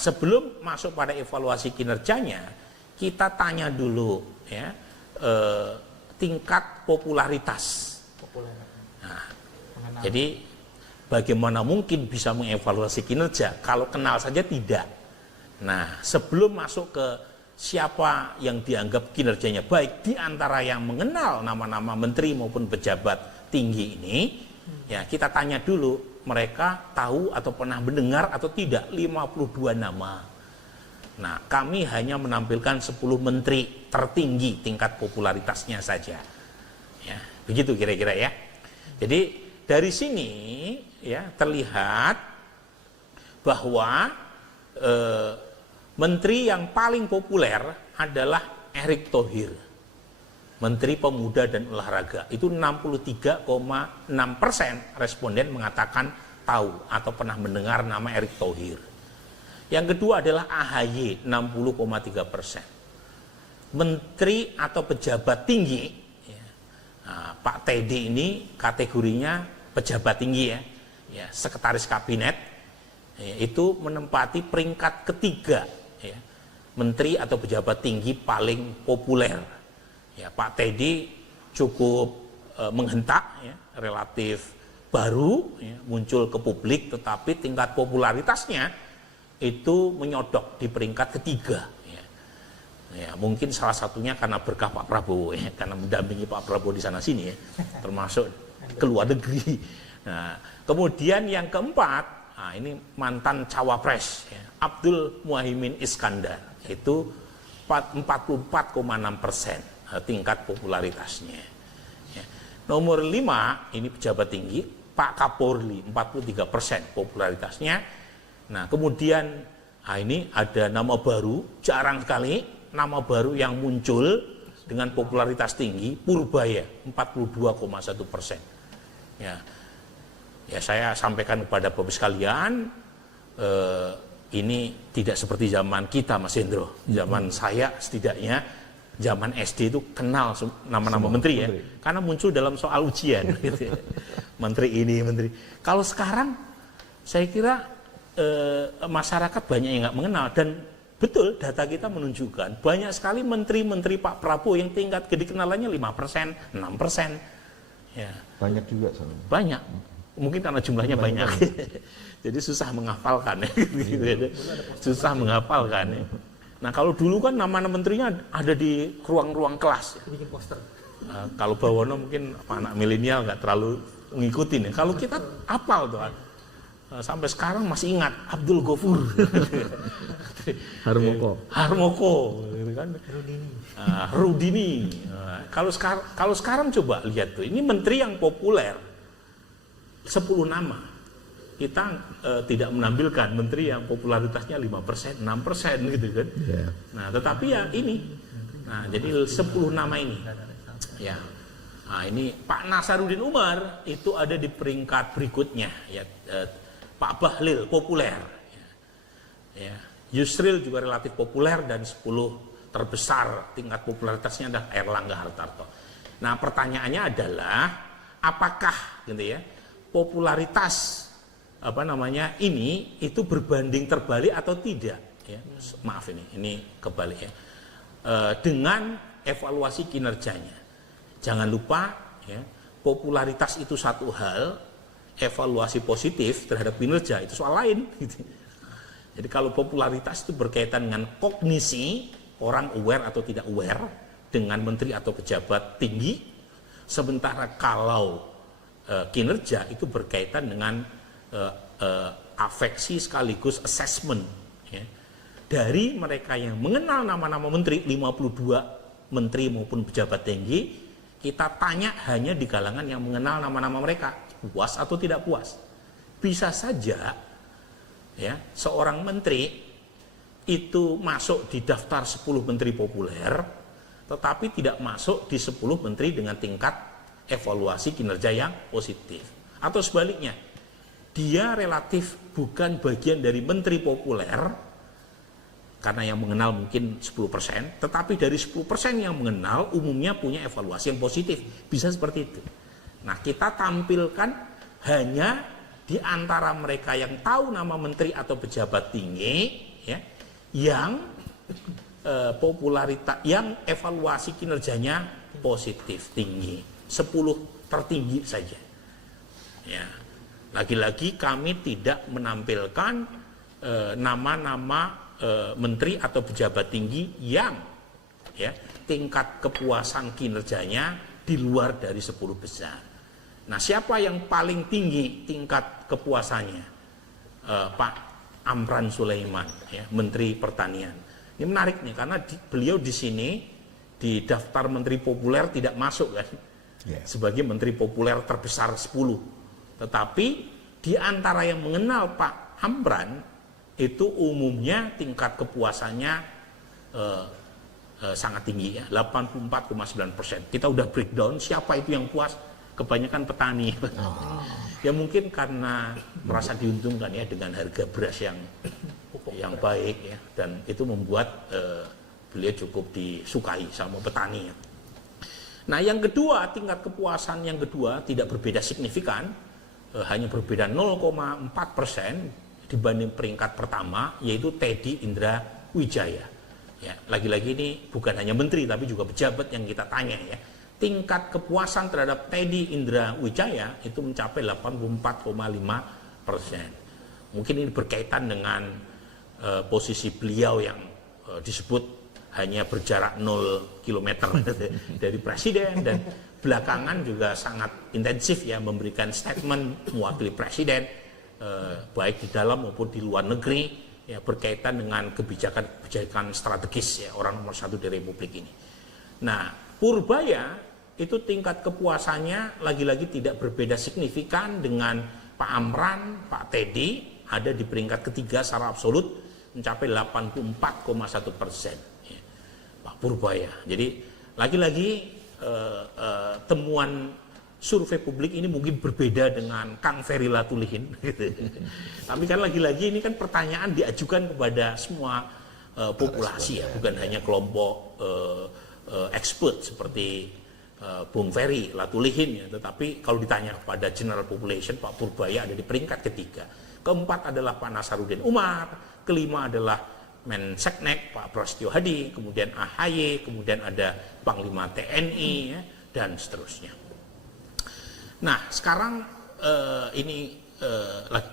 sebelum masuk pada evaluasi kinerjanya, kita tanya dulu ya tingkat popularitas. Nah, jadi bagaimana mungkin bisa mengevaluasi kinerja kalau kenal saja tidak. Nah, sebelum masuk ke siapa yang dianggap kinerjanya baik di antara yang mengenal nama-nama menteri maupun pejabat tinggi ini, ya kita tanya dulu mereka tahu atau pernah mendengar atau tidak 52 nama. Nah, kami hanya menampilkan 10 menteri tertinggi tingkat popularitasnya saja. Ya, begitu kira-kira ya. Jadi dari sini ya terlihat bahwa menteri yang paling populer adalah Erick Thohir, Menteri Pemuda dan Olahraga. Itu 63,6% responden mengatakan tahu atau pernah mendengar nama Erick Thohir. Yang kedua adalah AHY, 60,3%. Menteri atau pejabat tinggi, ya, nah, Pak Teddy ini kategorinya pejabat tinggi ya, sekretaris kabinet, ya, itu menempati peringkat ketiga, ya, menteri atau pejabat tinggi paling populer. Ya, Pak Teddy cukup menghentak, ya, relatif baru, ya, muncul ke publik, tetapi tingkat popularitasnya itu menyodok di peringkat ketiga. Ya, mungkin salah satunya karena berkah Pak Prabowo, ya, karena mendampingi Pak Prabowo di sana sini, ya, termasuk ke luar negeri. Nah, kemudian yang keempat, nah ini mantan cawapres, ya, Abdul Muhaimin Iskandar, itu 44,6% tingkat popularitasnya. Ya. Nomor 5 ini pejabat tinggi, Pak Kapolri, 43% popularitasnya. Nah, kemudian ini ada nama baru, jarang sekali nama baru yang muncul dengan popularitas tinggi, Purbaya, 42,1%. Ya, saya sampaikan kepada Bapak sekalian, ini tidak seperti zaman kita, Mas Hendro. Zaman saya setidaknya, zaman SD itu kenal nama-nama menteri, ya, karena muncul dalam soal ujian. Gitu ya. Menteri ini, menteri. Kalau sekarang, saya kira masyarakat banyak yang nggak mengenal, dan betul data kita menunjukkan banyak sekali menteri-menteri Pak Prabowo yang tingkat kedikenalannya 5%, 6%. Ya. Banyak juga soalnya. Banyak, mungkin karena jumlahnya banyak. Jadi susah menghafalkan, ya. Susah menghafalkan. Ya. Nah, kalau dulu kan nama-nama menterinya ada di ruang-ruang kelas. Ya. Bikin poster. Kalau Bawono mungkin anak milenial nggak terlalu ngikutin. Ya. Kalau kita hafal tuh. Sampai sekarang masih ingat Abdul Ghafur, Harmoko, gitu kan? Rudini. Kalau sekarang coba lihat tuh, ini menteri yang populer 10 nama. Kita tidak menampilkan menteri yang popularitasnya 5%, 6% gitu kan? Yeah. Nah, tetapi ya ini, nah jadi 10 nama ini, ya. Nah, ini Pak Nasaruddin Umar itu ada di peringkat berikutnya, ya. Pak Bahlil populer, ya. Yusril juga relatif populer, dan 10 terbesar tingkat popularitasnya adalah Erlangga Hartarto. Nah, pertanyaannya adalah apakah gitu ya popularitas ini itu berbanding terbalik atau tidak? Ya, maaf ini kebalik ya. Dengan evaluasi kinerjanya, jangan lupa ya, popularitas itu satu hal. Evaluasi positif terhadap kinerja itu soal lain. Gitu. Jadi kalau popularitas itu berkaitan dengan kognisi, orang aware atau tidak aware dengan menteri atau pejabat tinggi, sementara kalau kinerja itu berkaitan dengan afeksi sekaligus assessment, ya. Dari mereka yang mengenal nama-nama menteri, 52 menteri maupun pejabat tinggi, kita tanya hanya di kalangan yang mengenal nama-nama mereka, puas atau tidak puas. Bisa saja ya seorang menteri itu masuk di daftar 10 menteri populer, tetapi tidak masuk di 10 menteri dengan tingkat evaluasi kinerja yang positif. Atau sebaliknya, dia relatif bukan bagian dari menteri populer karena yang mengenal mungkin 10%, tetapi dari 10% yang mengenal umumnya punya evaluasi yang positif. Bisa seperti itu. Nah, kita tampilkan hanya di antara mereka yang tahu nama menteri atau pejabat tinggi, ya yang popularitas, yang evaluasi kinerjanya positif tinggi, 10 tertinggi saja. Ya, lagi-lagi kami tidak menampilkan nama-nama menteri atau pejabat tinggi yang ya tingkat kepuasan kinerjanya di luar dari 10 besar. Nah, siapa yang paling tinggi tingkat kepuasannya? Pak Amran Sulaiman, ya, Menteri Pertanian. Ini menarik nih karena beliau di sini di daftar menteri populer tidak masuk kan, sebagai menteri populer terbesar 10. Tetapi di antara yang mengenal Pak Amran itu umumnya tingkat kepuasannya sangat tinggi ya, 84,9%. Kita udah breakdown siapa itu yang puas, kebanyakan petani. Ya mungkin karena merasa diuntungkan ya dengan harga beras yang baik ya, dan itu membuat beliau cukup disukai sama petani. Nah, yang kedua, tingkat kepuasan yang kedua tidak berbeda signifikan, hanya berbeda 0,4% dibanding peringkat pertama, yaitu Teddy Indra Wijaya. Ya, lagi-lagi ini bukan hanya menteri tapi juga pejabat yang kita tanya ya. Tingkat kepuasan terhadap Teddy Indra Wijaya itu mencapai 84,5%. Mungkin ini berkaitan dengan posisi beliau yang disebut hanya berjarak 0 km dari presiden, dan belakangan juga sangat intensif ya memberikan statement mewakili presiden baik di dalam maupun di luar negeri ya, berkaitan dengan kebijakan strategis ya, orang nomor 1 di Republik ini. Nah, Purbaya itu tingkat kepuasannya lagi-lagi tidak berbeda signifikan dengan Pak Amran, Pak Teddy, ada di peringkat ketiga secara absolut mencapai 84,1%. Ya, Pak Purbaya. Jadi lagi-lagi temuan survei publik ini mungkin berbeda dengan Kang Ferry Latulihin. Gitu. Tapi kan lagi-lagi ini kan pertanyaan diajukan kepada semua populasi ya, bukan hanya kelompok expert seperti Bung Ferry Latulihin ya, tetapi kalau ditanya kepada general population, Pak Purbaya ada di peringkat ketiga. Keempat adalah Pak Nasaruddin Umar, kelima adalah Menseknek Pak Prasetyo Hadi, kemudian AHY, kemudian ada Panglima TNI ya, dan seterusnya. Nah, sekarang ini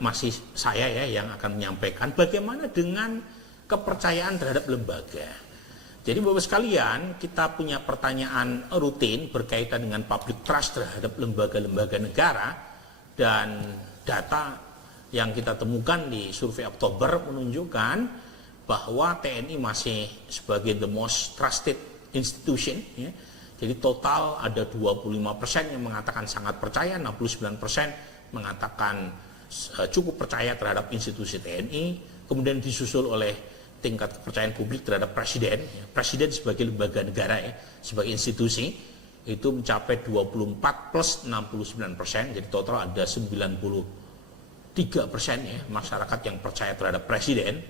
masih saya ya yang akan menyampaikan bagaimana dengan kepercayaan terhadap lembaga. Jadi Bapak sekalian, kita punya pertanyaan rutin berkaitan dengan public trust terhadap lembaga-lembaga negara, dan data yang kita temukan di survei Oktober menunjukkan bahwa TNI masih sebagai the most trusted institution ya. Jadi total ada 25% yang mengatakan sangat percaya, 69% mengatakan cukup percaya terhadap institusi TNI, kemudian disusul oleh tingkat kepercayaan publik terhadap presiden, ya. Presiden sebagai lembaga negara ya, sebagai institusi itu mencapai 24 plus 69%, jadi total ada 93% ya masyarakat yang percaya terhadap presiden.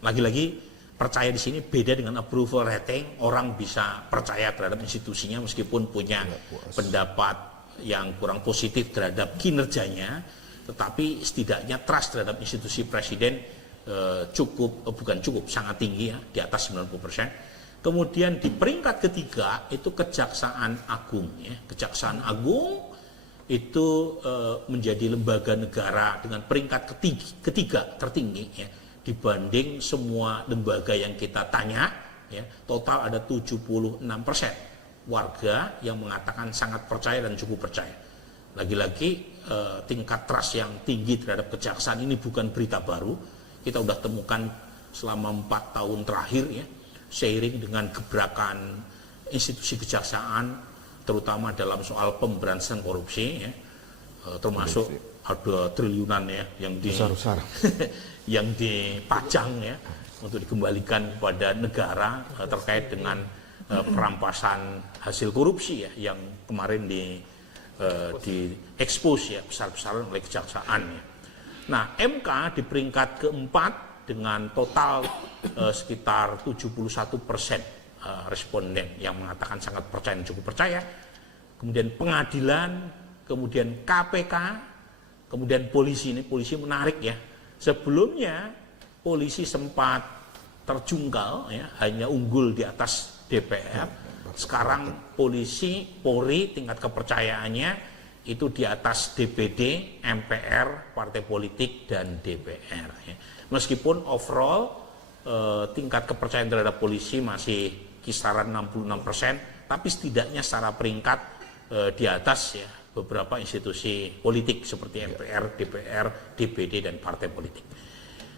Lagi-lagi percaya di sini beda dengan approval rating, orang bisa percaya terhadap institusinya meskipun punya pendapat yang kurang positif terhadap kinerjanya, tetapi setidaknya trust terhadap institusi presiden sangat tinggi ya, di atas 90%. Kemudian di peringkat ketiga itu Kejaksaan Agung ya. Kejaksaan Agung itu menjadi lembaga negara dengan peringkat ketiga tertinggi ya, dibanding semua lembaga yang kita tanya ya. Total ada 76% warga yang mengatakan sangat percaya dan cukup percaya. Lagi-lagi tingkat trust yang tinggi terhadap kejaksaan ini bukan berita baru. Kita sudah temukan selama 4 tahun terakhir ya, seiring dengan gebrakan institusi kejaksaan, terutama dalam soal pemberantasan korupsi ya, termasuk ada triliunan ya yang yang dipajang ya untuk dikembalikan kepada negara terkait dengan perampasan hasil korupsi ya, yang kemarin di expose ya besar-besaran oleh kejaksaan ya. Nah, MK di peringkat keempat dengan total sekitar 71% responden yang mengatakan sangat percaya dan cukup percaya. Kemudian pengadilan, kemudian KPK, kemudian polisi. Ini polisi menarik ya. Sebelumnya polisi sempat terjungkal, ya, hanya unggul di atas DPR. Sekarang Polri tingkat kepercayaannya itu di atas DPD, MPR, partai politik, dan DPR. Ya. Meskipun overall tingkat kepercayaan terhadap polisi masih kisaran 66%, tapi setidaknya secara peringkat di atas ya beberapa institusi politik seperti MPR, DPR, DPD, dan partai politik.